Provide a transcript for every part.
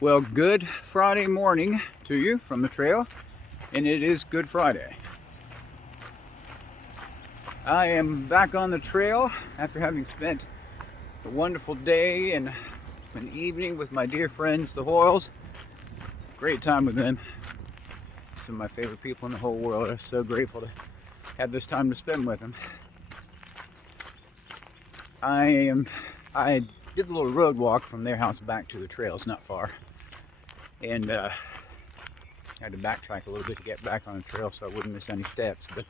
Well, good Friday morning to you from the trail, and it is Good Friday. I am back on the trail after having spent a wonderful day and an evening with my dear friends, the Hoyles. Great time with them. Some of my favorite people in the whole world. I'm so grateful to have this time to spend with them. I did a little road walk from their house back to the trail. It's not far. And I had to backtrack a little bit to get back on the trail so I wouldn't miss any steps. But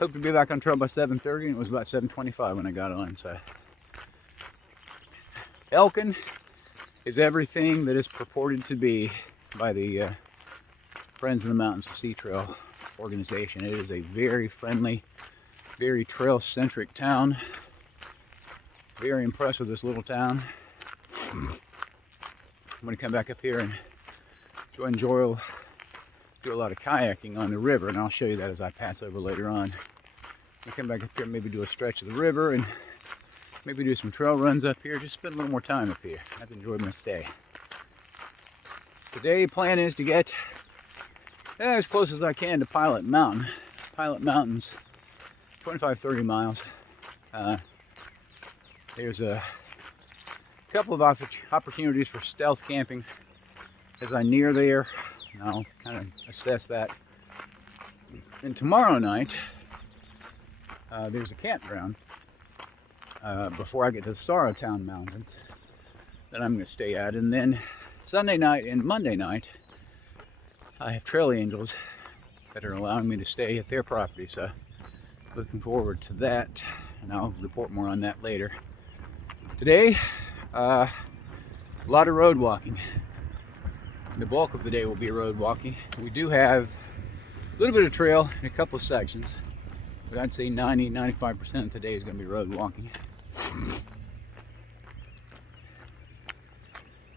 hope to be back on trail by 7:30, and it was about 7:25 when I got on. So Elkin is everything that is purported to be by the Friends of the Mountains Sea Trail organization. It is a very friendly, very trail-centric town. Very impressed with this little town. I'm going to come back up here and do a lot of kayaking on the river, and I'll show you that as I pass over later on. I'll come back up here and maybe do a stretch of the river and maybe do some trail runs up here. Just spend a little more time up here. I've enjoyed my stay. Today's plan is to get as close as I can to Pilot Mountain. Pilot Mountain's 25-30 miles. There's a couple of opportunities for stealth camping as I near there, and I'll kind of assess that. And tomorrow night, there's a campground before I get to the Sorrowtown Mountains that I'm going to stay at. And then Sunday night and Monday night, I have trail angels that are allowing me to stay at their property. So looking forward to that, and I'll report more on that later. Today, a lot of road walking. The bulk of the day will be road walking. We do have a little bit of trail in a couple of sections, but I'd say 90-95% of today is going to be road walking.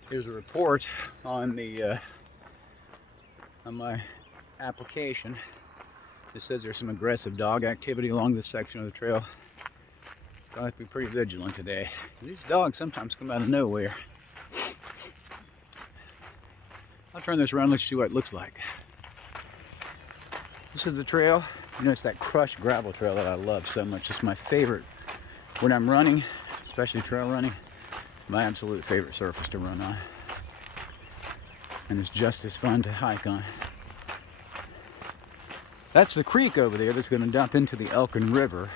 Here's a report on the on my application. It says there's some aggressive dog activity along this section of the trail. So I have to be pretty vigilant today. These dogs sometimes come out of nowhere. I'll turn this around and let you see what it looks like. This is the trail. You know, it's that crushed gravel trail that I love so much. It's my favorite when I'm running, especially trail running. My absolute favorite surface to run on. And it's just as fun to hike on. That's the creek over there that's going to dump into the Elkin River.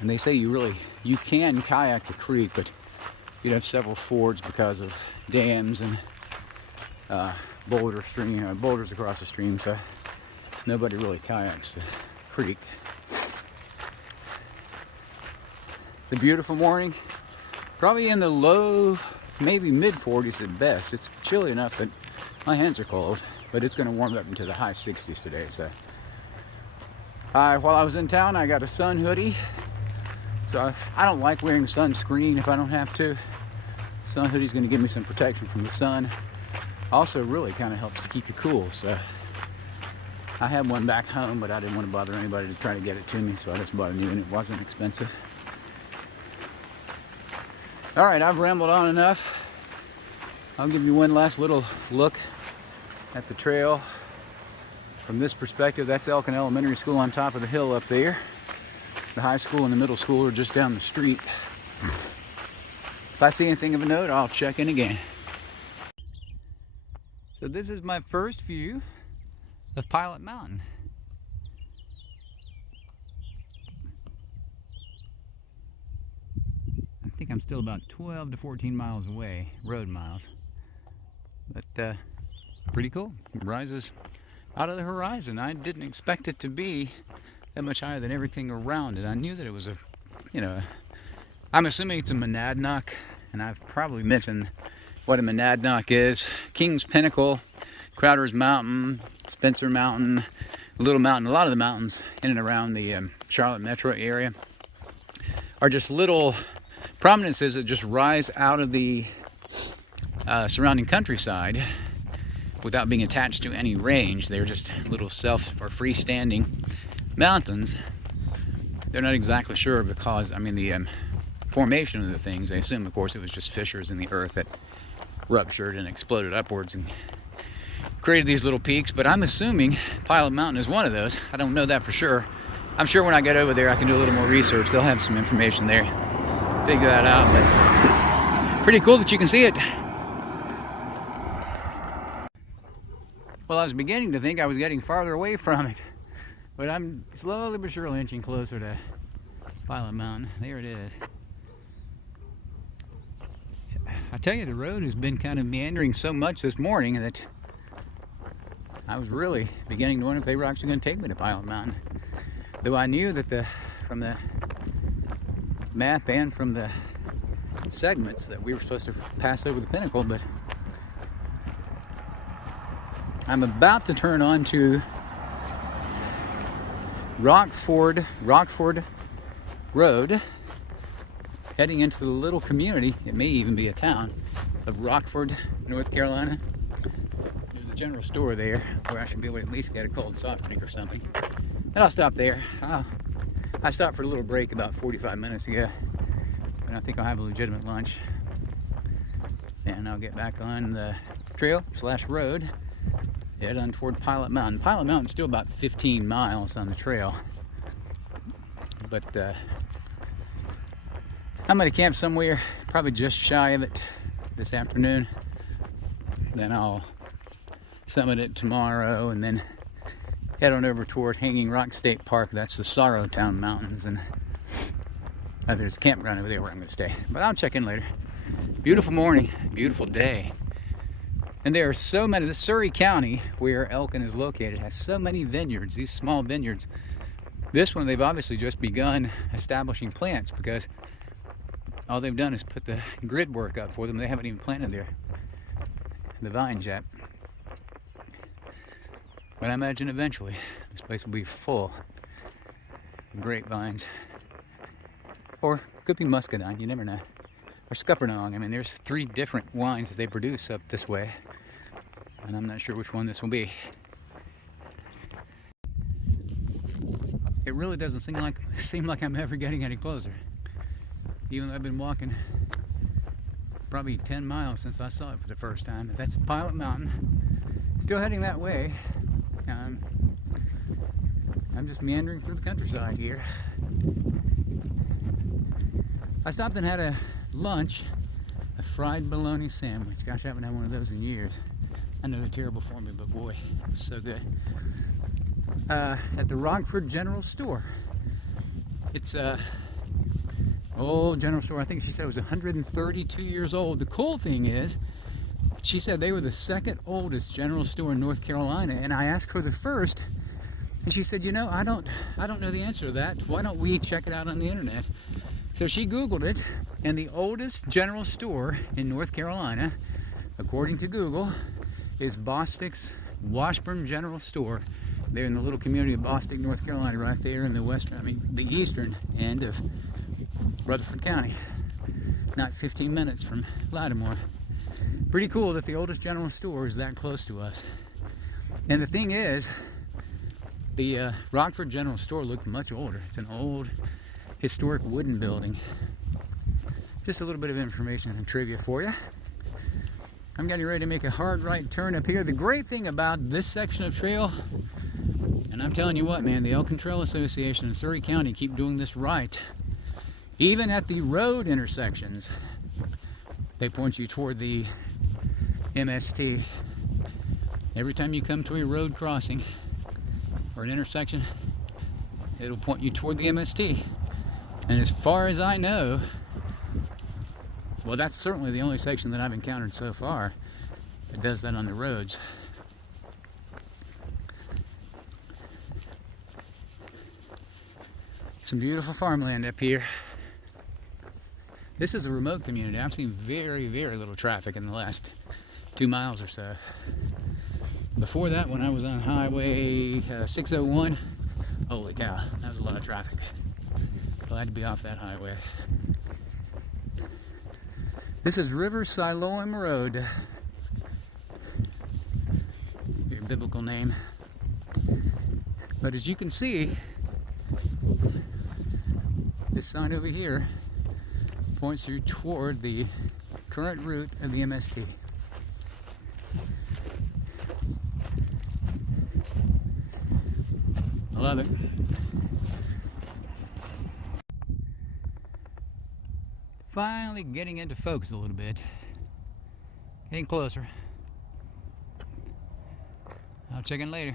And they say you can kayak the creek, but you'd have several fords because of dams and boulders across the stream, so nobody really kayaks the creek. It's a beautiful morning, probably in the low, maybe mid-40s at best. It's chilly enough that my hands are cold, but it's going to warm up into the high 60s today. So while I was in town, I got a sun hoodie. So I don't like wearing sunscreen if I don't have to. Sun hoodie's going to give me some protection from the sun. Also really kind of helps to keep you cool. So I had one back home, but I didn't want to bother anybody to try to get it to me, so I just bought a new one. It wasn't expensive. All right, I've rambled on enough. I'll give you one last little look at the trail from this perspective. That's Elkin Elementary School on top of the hill up there. The high school and the middle school are just down the street. If I see anything of a note, I'll check in again. So this is my first view of Pilot Mountain. I think I'm still about 12 to 14 miles away, road miles. But pretty cool. It rises out of the horizon. I didn't expect it to be that much higher than everything around it. I knew that it was I'm assuming it's a monadnock, and I've probably mentioned what a monadnock is. King's Pinnacle, Crowder's Mountain, Spencer Mountain, Little Mountain. A lot of the mountains in and around the Charlotte metro area are just little prominences that just rise out of the surrounding countryside without being attached to any range. They're just little self or freestanding mountains. They're not exactly sure of the cause. I mean, the formation of the things. I assume, of course, it was just fissures in the earth that ruptured and exploded upwards and created these little peaks. But I'm assuming Pilot Mountain is one of those. I don't know that for sure. I'm sure when I get over there I can do a little more research. They'll have some information there. Figure that out. But pretty cool that you can see it. Well, I was beginning to think I was getting farther away from it, but I'm slowly but surely inching closer to Pilot Mountain. There it is. I tell you, the road has been kind of meandering so much this morning that I was really beginning to wonder if they were actually going to take me to Pilot Mountain. Though I knew that from the map and from the segments that we were supposed to pass over the pinnacle, but I'm about to turn on to Rockford Road, heading into the little community, it may even be a town, of Rockford, North Carolina. There's a general store there where I should be able to at least get a cold soft drink or something. And I'll stop there. I stopped for a little break about 45 minutes ago, and I think I'll have a legitimate lunch. And I'll get back on the trail / road, head on toward Pilot Mountain. Pilot Mountain's still about 15 miles on the trail, but I'm going to camp somewhere probably just shy of it this afternoon. Then I'll summit it tomorrow and then head on over toward Hanging Rock State Park. That's the Sorrowtown Mountains, and there's a campground over there where I'm going to stay. But I'll check in later. Beautiful morning, beautiful day. And there are so many, the Surrey County, where Elkin is located, has so many vineyards, these small vineyards. This one, they've obviously just begun establishing plants, because all they've done is put the grid work up for them. They haven't even planted the vines yet. But I imagine eventually this place will be full of grapevines. Or could be muscadine, you never know. Or scuppernong. I mean, there's 3 different wines that they produce up this way, and I'm not sure which one this will be. It really doesn't seem like I'm ever getting any closer, even though I've been walking probably 10 miles since I saw it for the first time. But that's Pilot Mountain. Still heading that way. I'm just meandering through the countryside here. I stopped and had a lunch, a fried bologna sandwich. Gosh, I haven't had one of those in years. I know they're terrible for me, but boy, it was so good. At the Rockford General Store. It's a old general store. I think she said it was 132 years old. The cool thing is, she said they were the 2nd oldest general store in North Carolina, and I asked her the first, and she said, you know, I don't know the answer to that. Why don't we check it out on the internet? So she Googled it, and the oldest general store in North Carolina, according to Google, is Bostick's Washburn General Store. They're in the little community of Bostick, North Carolina, right there in the eastern end of Rutherford County. Not 15 minutes from Lattimore. Pretty cool that the oldest general store is that close to us. And the thing is, the Rockford General Store looked much older. It's an old historic wooden building. Just a little bit of information and trivia for you. I'm getting ready to make a hard right turn up here. The great thing about this section of trail, and I'm telling you what, man, the Elkin Trail Association in Surrey County keep doing this right. Even at the road intersections, they point you toward the MST. Every time you come to a road crossing or an intersection, it'll point you toward the MST. And as far as I know, well, that's certainly the only section that I've encountered so far that does that on the roads. Some beautiful farmland up here. This is a remote community. I've seen very, very little traffic in the last 2 miles or so. Before that, when I was on Highway 601, holy cow, that was a lot of traffic. Glad to be off that highway. This is River Siloam Road. Your biblical name. But as you can see, this sign over here points you toward the current route of the MST. I love it. Finally getting into focus a little bit. Getting closer. I'll check in later.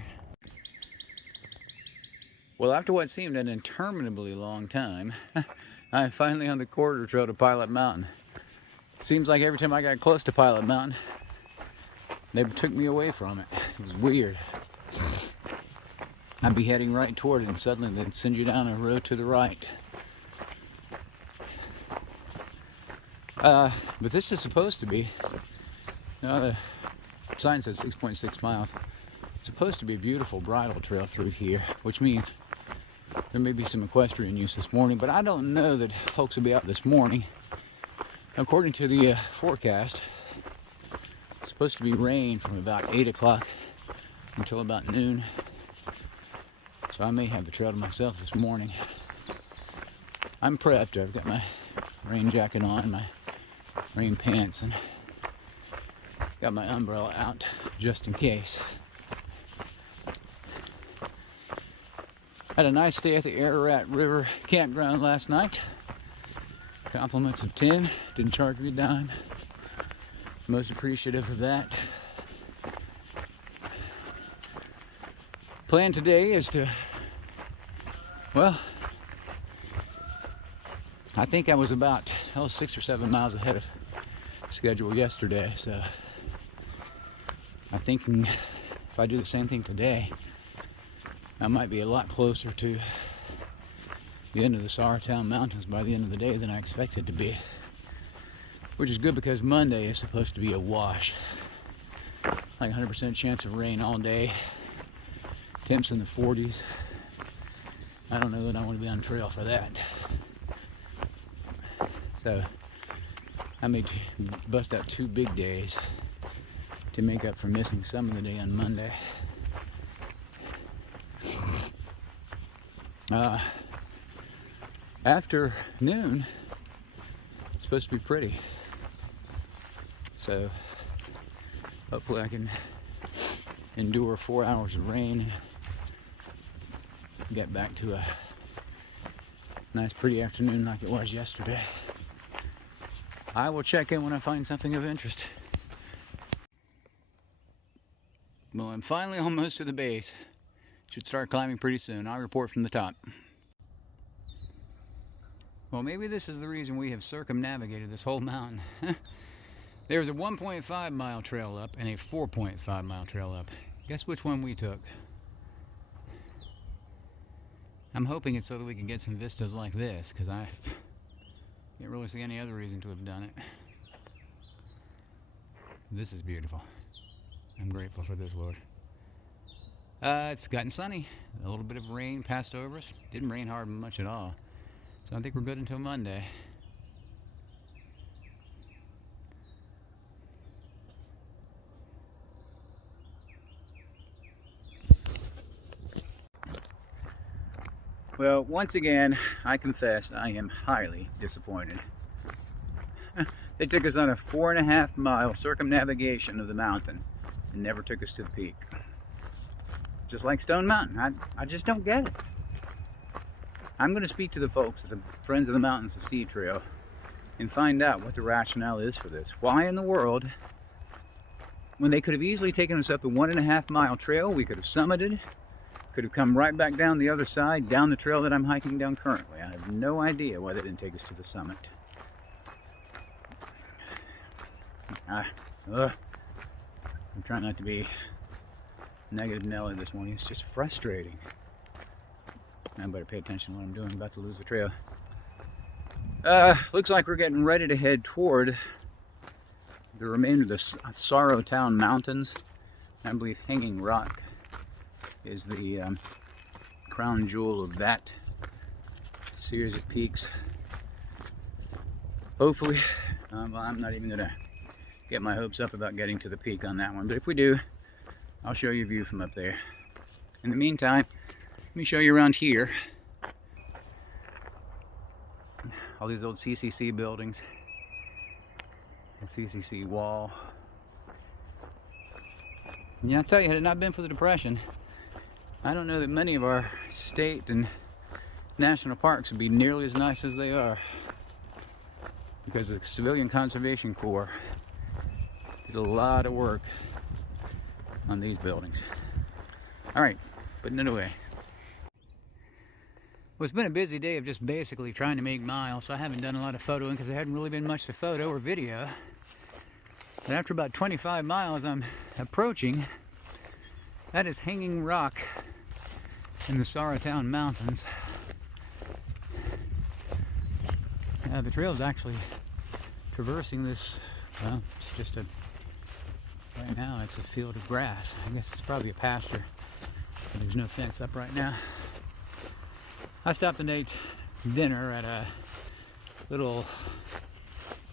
Well, after what seemed an interminably long time, I'm finally on the corridor trail to Pilot Mountain. Seems like every time I got close to Pilot Mountain, they took me away from it. It was weird. I'd be heading right toward it and suddenly they'd send you down a road to the right. But this is supposed to be, the sign says 6.6 miles. It's supposed to be a beautiful bridle trail through here, which means there may be some equestrian use this morning, but I don't know that folks will be out this morning. According to the forecast, it's supposed to be rain from about 8 o'clock until about noon. So I may have the trail to myself this morning. I'm prepped. I've got my rain jacket on, my rain pants, and got my umbrella out just in case. Had a nice stay at the Ararat River campground last night. Compliments of Tim. Didn't charge me a dime. Most appreciative of that. Plan today is to, well, I think I was about 6 or 7 miles ahead of schedule yesterday, so I'm thinking if I do the same thing today, I might be a lot closer to the end of the Saratown Mountains by the end of the day than I expected to be, which is good because Monday is supposed to be a wash, like 100% chance of rain all day, temps in the 40s. I don't know that I want to be on trail for that. So I may bust out 2 big days to make up for missing some of the day on Monday. After noon, it's supposed to be pretty. So hopefully I can endure 4 hours of rain, get back to a nice pretty afternoon like it was yesterday. I will check in when I find something of interest. Well, I'm finally almost to the base. Should start climbing pretty soon. I'll report from the top. Well, maybe this is the reason we have circumnavigated this whole mountain. There's a 1.5 mile trail up and a 4.5 mile trail up. Guess which one we took? I'm hoping it's so that we can get some vistas like this, because I can't really see any other reason to have done it. This is beautiful. I'm grateful for this, Lord. It's gotten sunny. A little bit of rain passed over us. Didn't rain hard much at all. So I think we're good until Monday. Well, once again, I confess I am highly disappointed. They took us on a 4.5 mile circumnavigation of the mountain and never took us to the peak. Just like Stone Mountain. I just don't get it. I'm going to speak to the folks at the Friends of the Mountains to Sea Trail and find out what the rationale is for this. Why in the world, when they could have easily taken us up a 1.5 mile trail, we could have summited, could have come right back down the other side, down the trail that I'm hiking down currently. I have no idea why they didn't take us to the summit. I'm trying not to be negative Nelly this morning. It's just frustrating. I better pay attention to what I'm doing. I'm about to lose the trail. Looks like we're getting ready to head toward the remainder of the Saratown Mountains. I believe Hanging Rock is the crown jewel of that series of peaks. Hopefully, well, I'm not even going to get my hopes up about getting to the peak on that one, but if we do, I'll show you a view from up there. In the meantime, let me show you around here. all these old CCC buildings. The CCC wall. And yeah, I tell you, had it not been for the Depression, I don't know that many of our state and national parks would be nearly as nice as they are, because the Civilian Conservation Corps did a lot of work on these buildings. All right, putting it away. Well, it's been a busy day of just basically trying to make miles. So I haven't done a lot of photoing because there hadn't really been much to photo or video. But after about 25 miles, I'm approaching. That is Hanging Rock in the Saratown Mountains. The trail's actually traversing this, well, it's just a, right now it's a field of grass. I guess it's probably a pasture, but there's no fence up right now. I stopped and ate dinner at a little,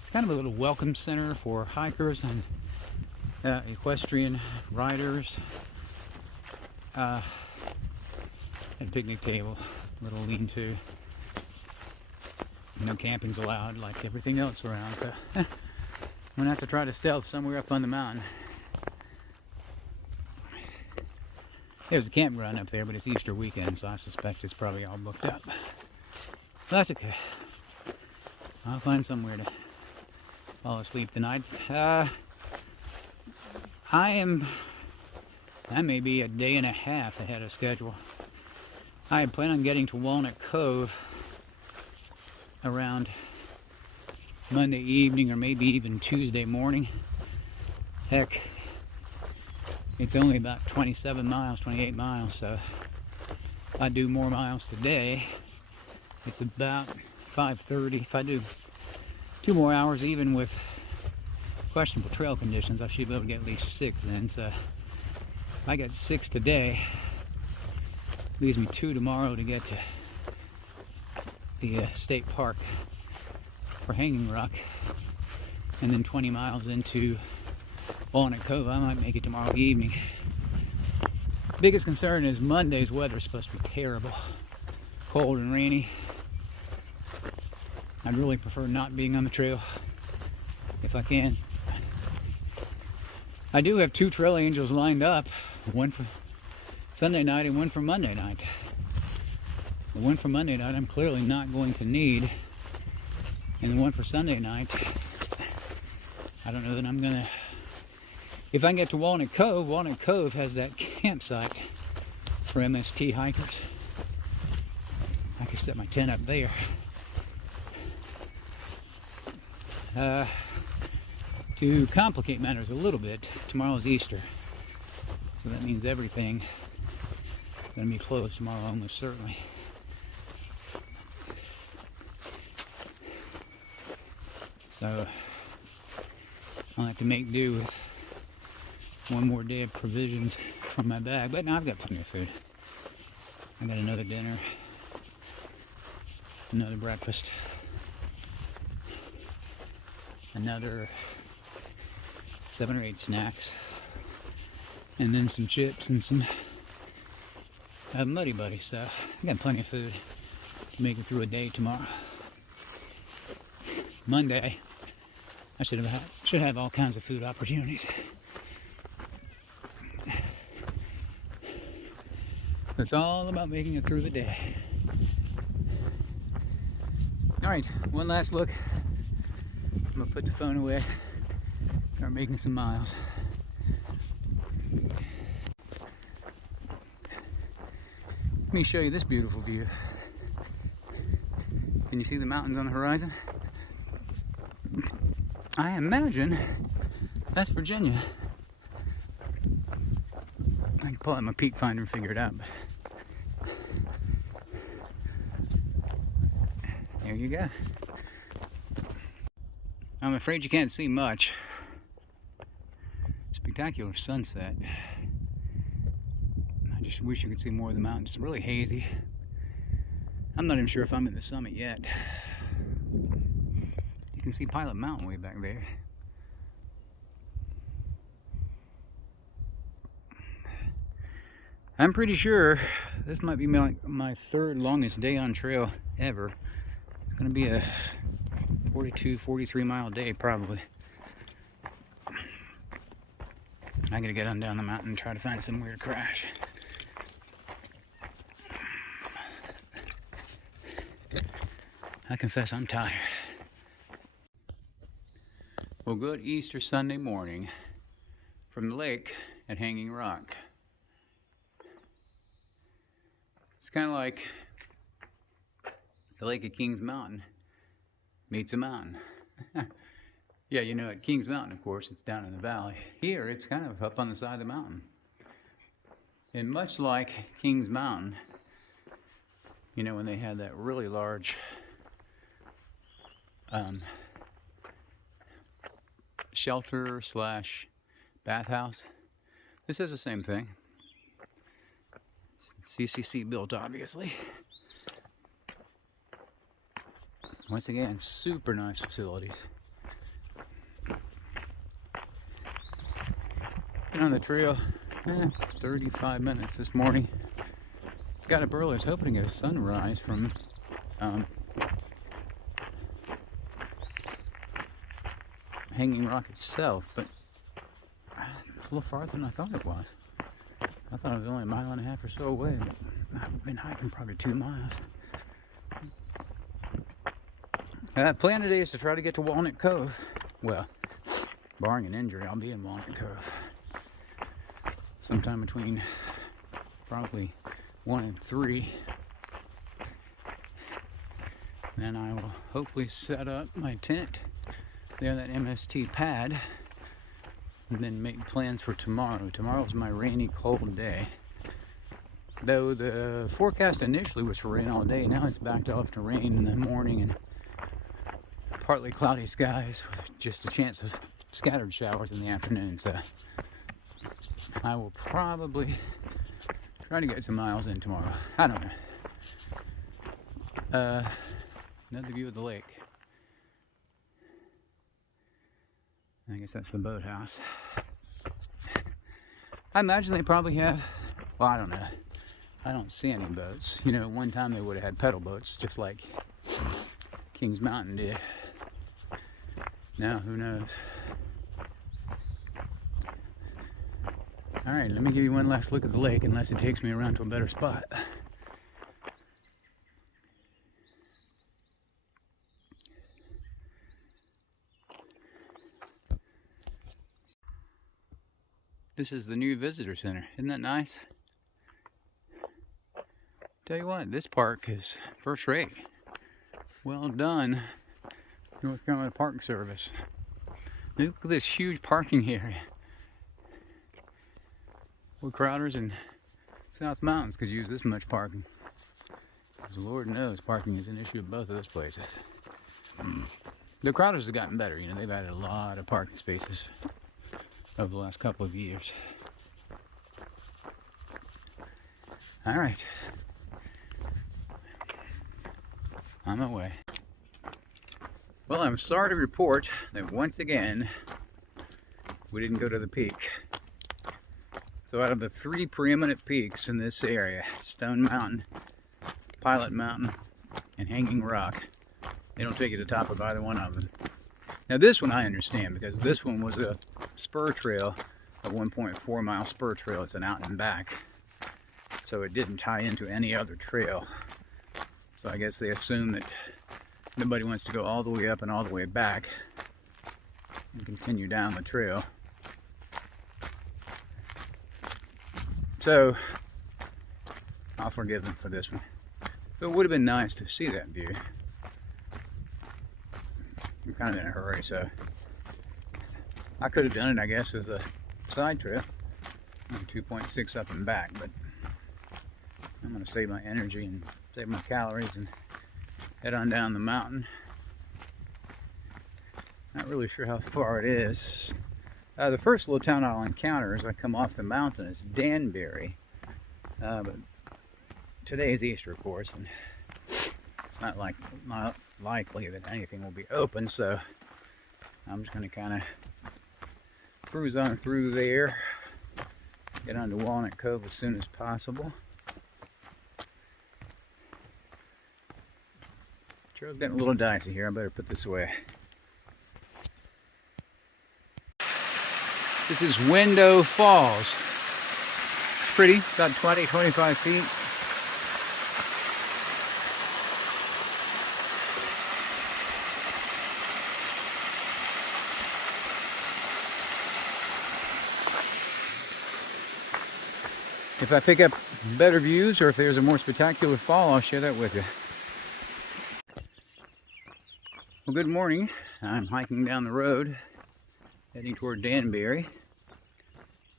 it's kind of a little welcome center for hikers and equestrian riders. Had a picnic table, a little lean-to. No camping's allowed like everything else around, so I'm gonna have to try to stealth somewhere up on the mountain. There's a campground up there, but it's Easter weekend, so I suspect it's probably all booked up. But that's okay. I'll find somewhere to fall asleep tonight. I may be a day and a half ahead of schedule. I had planned on getting to Walnut Cove around Monday evening or maybe even Tuesday morning. Heck, it's only about 27 miles, 28 miles, so if I do more miles today, it's about 5:30. If I do 2 more hours, even with questionable trail conditions, I should be able to get at least 6 in. So if I get 6 today, leaves me 2 tomorrow to get to the state park for Hanging Rock, and then 20 miles into Walnut Cove. I might make it tomorrow evening. Biggest concern is Monday's weather is supposed to be terrible, cold and rainy. I'd really prefer not being on the trail if I can. I do have 2 trail angels lined up, one for Sunday night and one for Monday night. The one for Monday night I'm clearly not going to need, and the one for Sunday night, I don't know that I'm gonna. If I can get to Walnut Cove has that campsite for MST hikers. I could set my tent up there. To complicate matters a little bit, tomorrow's Easter, so that means everything is going to be closed tomorrow almost certainly. So I'll have to make do with one more day of provisions from my bag, but no, I've got plenty of food. I got another dinner, another breakfast, another 7 or 8 snacks, and then some chips and some Muddy Buddy stuff. I got plenty of food to make it through a day tomorrow. Monday, I should have all kinds of food opportunities. It's all about making it through the day. All right, one last look. I'm gonna put the phone away, start making some miles. Let me show you this beautiful view. Can you see the mountains on the horizon? I imagine that's Virginia. I can pull out my peak finder and figure it out. But there you go. I'm afraid you can't see much. Spectacular sunset. I just wish you could see more of the mountains. It's really hazy. I'm not even sure if I'm at the summit yet. You can see Pilot Mountain way back there. I'm pretty sure this might be my 3rd longest day on trail ever. Gonna be a 42, 43 mile day probably. I gotta get on down the mountain and try to find somewhere to crash. I confess I'm tired. Well, good Easter Sunday morning from the lake at Hanging Rock. It's kind of like the lake at Kings Mountain meets a mountain. Yeah, you know, at Kings Mountain, of course, it's down in the valley. Here, it's kind of up on the side of the mountain. And much like Kings Mountain, you know, when they had that really large shelter slash bathhouse, this is the same thing. CCC built, obviously. Once again, super nice facilities. Been on the trail 35 minutes this morning. Got up early. I was hoping to get a sunrise from Hanging Rock itself, but it's a little farther than I thought it was. I thought it was only a mile and a half or so away, but I've been hiking probably 2 miles. Plan today is to try to get to Walnut Cove. Well, barring an injury, I'll be in Walnut Cove sometime between probably 1 and 3. Then I will hopefully set up my tent there, that MST pad, and then make plans for tomorrow. Tomorrow's my rainy, cold day. Though the forecast initially was for rain all day, now it's backed off to rain in the morning and partly cloudy skies with just a chance of scattered showers in the afternoon. So I will probably try to get some miles in tomorrow. I don't know. Another view of the lake. I guess that's the boathouse. I imagine they probably have, well, I don't know. I don't see any boats. You know, one time they would have had pedal boats, just like Kings Mountain did. Now, who knows? All right, let me give you one last look at the lake, unless it takes me around to a better spot. This is the new visitor center. Isn't that nice? Tell you what, this park is first rate. Well done, North Carolina Park Service. Look at this huge parking area. Well, Crowders and South Mountains could use this much parking. Because Lord knows parking is an issue at both of those places. The Crowders have gotten better. You know, they've added a lot of parking spaces over the last couple of years. All right. On my way. Well, I'm sorry to report that once again, we didn't go to the peak. So out of the 3 preeminent peaks in this area, Stone Mountain, Pilot Mountain, and Hanging Rock, they don't take you to the top of either one of them. Now this one I understand, because this one was a spur trail, a 1.4 mile spur trail. It's an out and back. So it didn't tie into any other trail. So I guess they assume that nobody wants to go all the way up and all the way back and continue down the trail. So I'll forgive them for this one. But it would have been nice to see that view. I'm kind of in a hurry, so I could have done it, I guess, as a side trail, 2.6 up and back, but I'm going to save my energy and save my calories and head on down the mountain. Not really sure how far it is. The first little town I'll encounter as I come off the mountain is Danbury. But today is Easter, of course, and it's not likely that anything will be open, so I'm just going to kind of cruise on through there, get onto Walnut Cove as soon as possible. Trail's getting a little dicey here. I better put this away. This is Window Falls. Pretty, about 20-25 feet. If I pick up better views or if there's a more spectacular fall, I'll share that with you. Well, good morning. I'm hiking down the road, heading toward Danbury.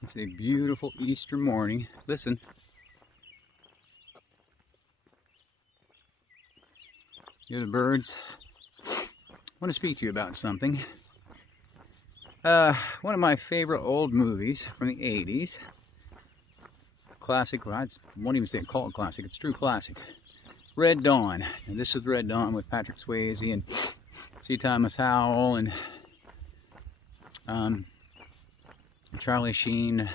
It's a beautiful Easter morning. Listen. Hear the birds. I want to speak to you about something. One of my favorite old movies from the 80s. Classic, well, I won't even say a cult classic, it's true classic. Red Dawn. And this is Red Dawn with Patrick Swayze and C. Thomas Howell and Charlie Sheen.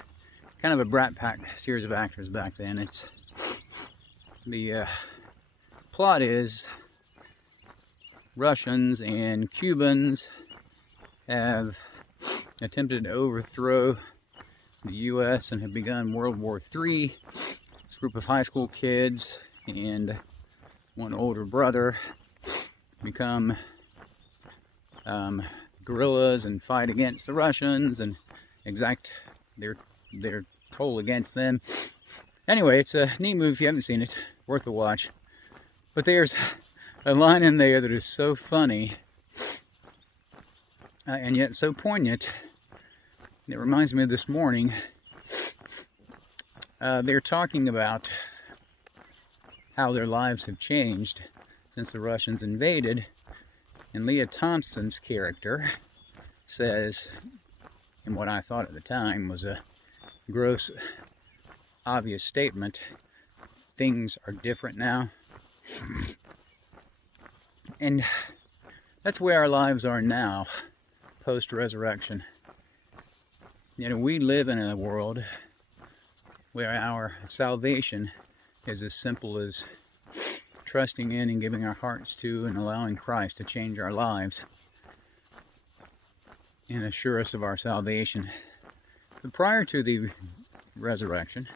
Kind of a brat pack series of actors back then. It's the plot is Russians and Cubans have attempted to overthrow the U.S. and have begun World War III. This group of high school kids and one older brother become guerrillas and fight against the Russians and exact their toll against them. Anyway, it's a neat movie. If you haven't seen it, worth a watch. But there's a line in there that is so funny and yet so poignant. It reminds me of this morning. They're talking about how their lives have changed since the Russians invaded. And Leah Thompson's character says, in what I thought at the time was a gross, obvious statement, things are different now. And that's where our lives are now, post-resurrection. You know, we live in a world where our salvation is as simple as trusting in and giving our hearts to and allowing Christ to change our lives and assure us of our salvation. But prior to the resurrection,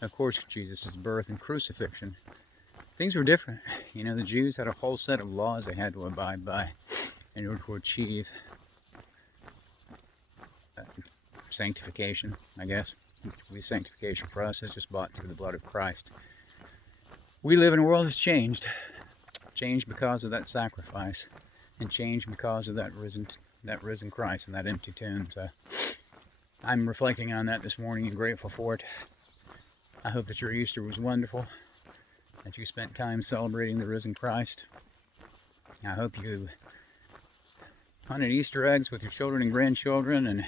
of course, Jesus' birth and crucifixion, things were different. You know, the Jews had a whole set of laws they had to abide by in order to achieve sanctification, I guess. Sanctification for us is just bought through the blood of Christ. We live in a world that's changed. Changed because of that sacrifice. And changed because of that risen Christ and that empty tomb. So I'm reflecting on that this morning and grateful for it. I hope that your Easter was wonderful. That you spent time celebrating the risen Christ. I hope you hunted Easter eggs with your children and grandchildren and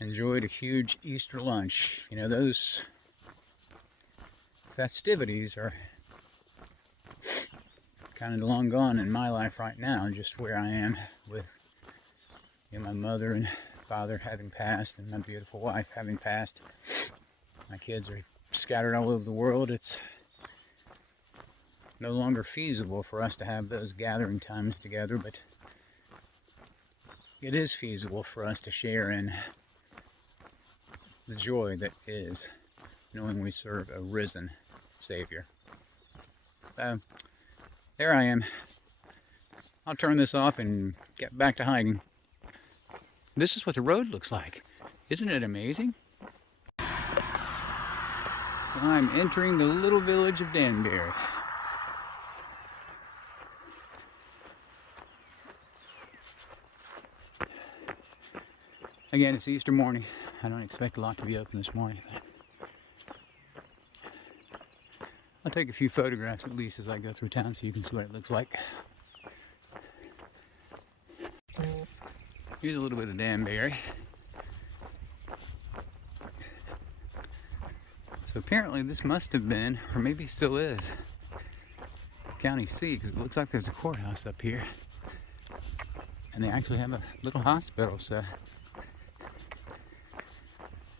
enjoyed a huge Easter lunch. You know, those festivities are kind of long gone in my life right now, just where I am with, you know, my mother and father having passed and my beautiful wife having passed. My kids are scattered all over the world. It's no longer feasible for us to have those gathering times together, but it is feasible for us to share in the joy that is knowing we serve a risen Savior. There I am. I'll turn this off and get back to hiking. This is what the road looks like. Isn't it amazing? I'm entering the little village of Danbury. Again, it's Easter morning. I don't expect a lot to be open this morning. I'll take a few photographs at least as I go through town so you can see what it looks like. Here's a little bit of Danbury. So apparently this must have been, or maybe still is, county seat, because it looks like there's a courthouse up here. And they actually have a little hospital, so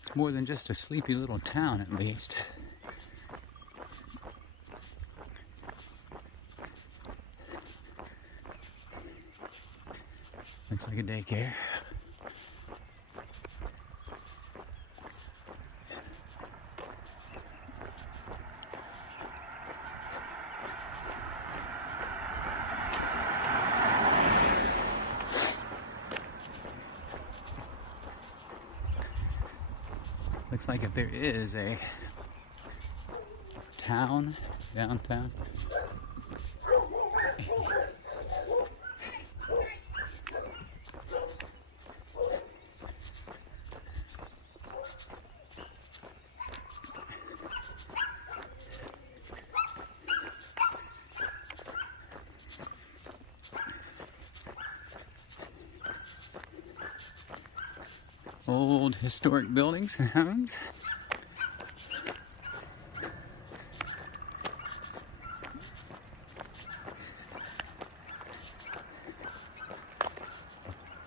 it's more than just a sleepy little town, at least. Looks like a daycare. Looks like if there is a town downtown. Old historic buildings and homes.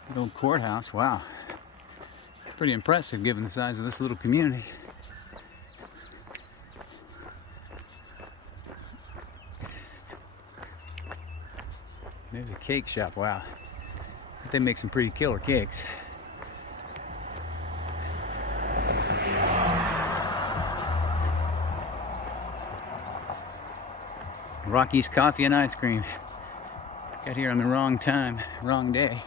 Good old courthouse, wow. It's pretty impressive given the size of this little community. There's a cake shop, wow. But they make some pretty killer cakes. Rocky's Coffee and Ice Cream. Got here on the wrong time, wrong day.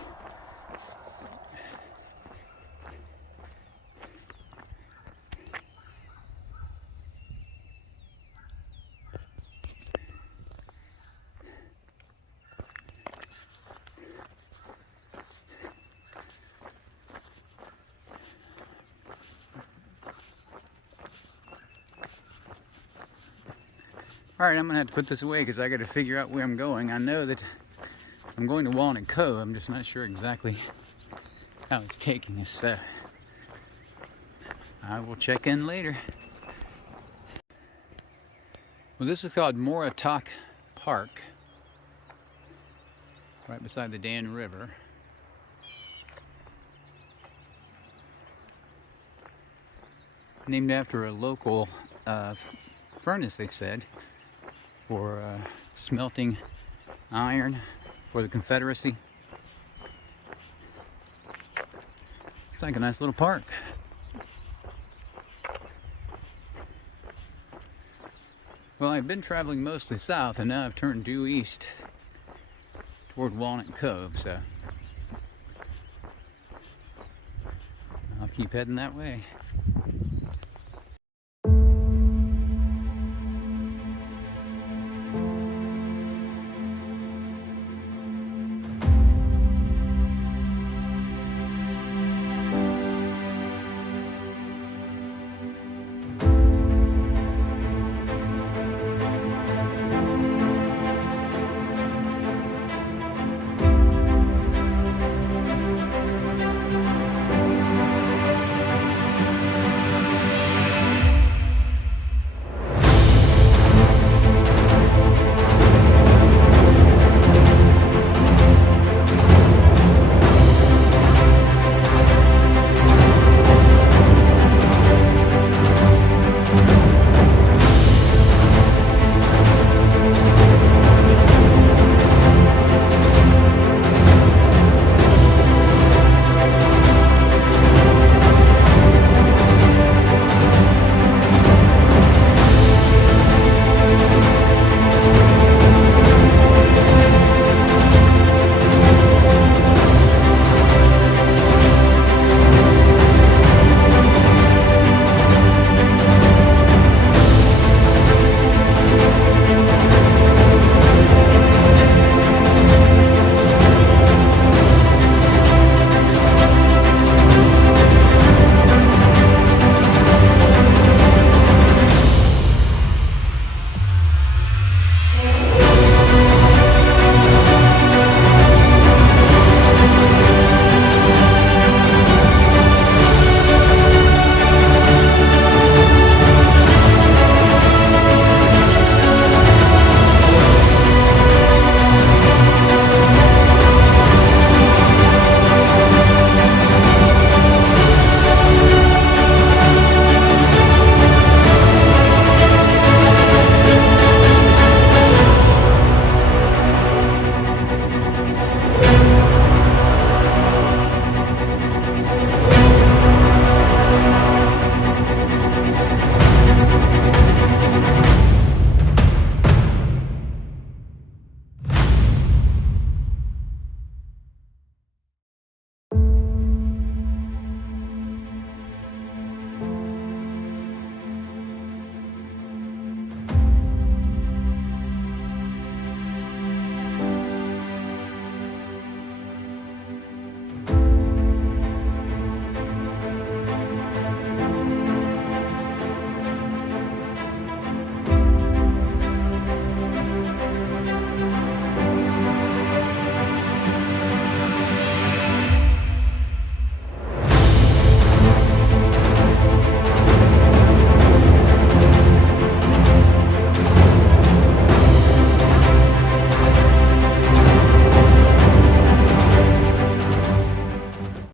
Alright, I'm going to have to put this away because I got to figure out where I'm going. I know that I'm going to Walnut Cove. I'm just not sure exactly how it's taking us. So I will check in later. Well, this is called Moratak Park, right beside the Dan River. Named after a local furnace, they said, for smelting iron for the Confederacy. It's like a nice little park. Well, I've been traveling mostly south, and now I've turned due east toward Walnut Cove, so I'll keep heading that way.